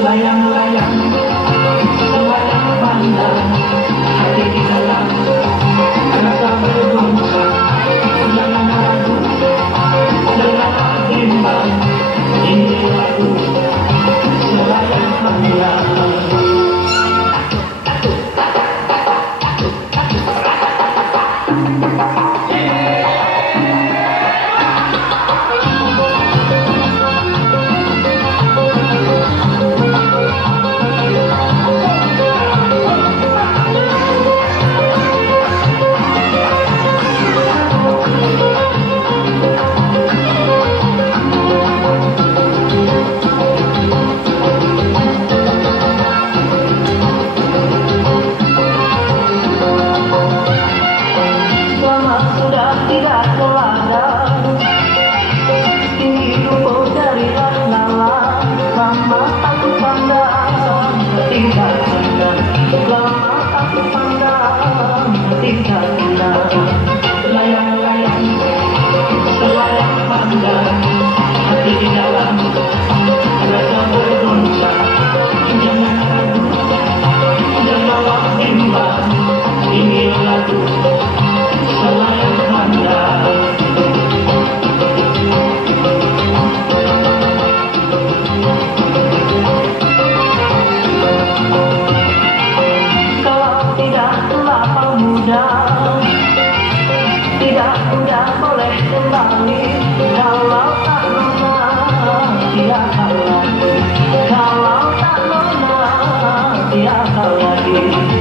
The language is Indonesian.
Layang-layang, layang pandang, hati di dalam rasa berbangsa. Jangan ragu, jangan bimbang, ini lagu selayang pandang. Tidak teladan tinggi rumput dari lala, lama aku pandang tinggal pandang, lama aku pandang tinggal pandang. Layang-layang, selayang pandang, hati di dalam rasa berbangsa. Jangan ragu, jangan bimbang, ini lagu selayang pandang. Kalau tidak kelapa muda, tidak muda boleh kembali. Kalau tak luna, siapa lagi? Kalau tak luna, siapa lagi?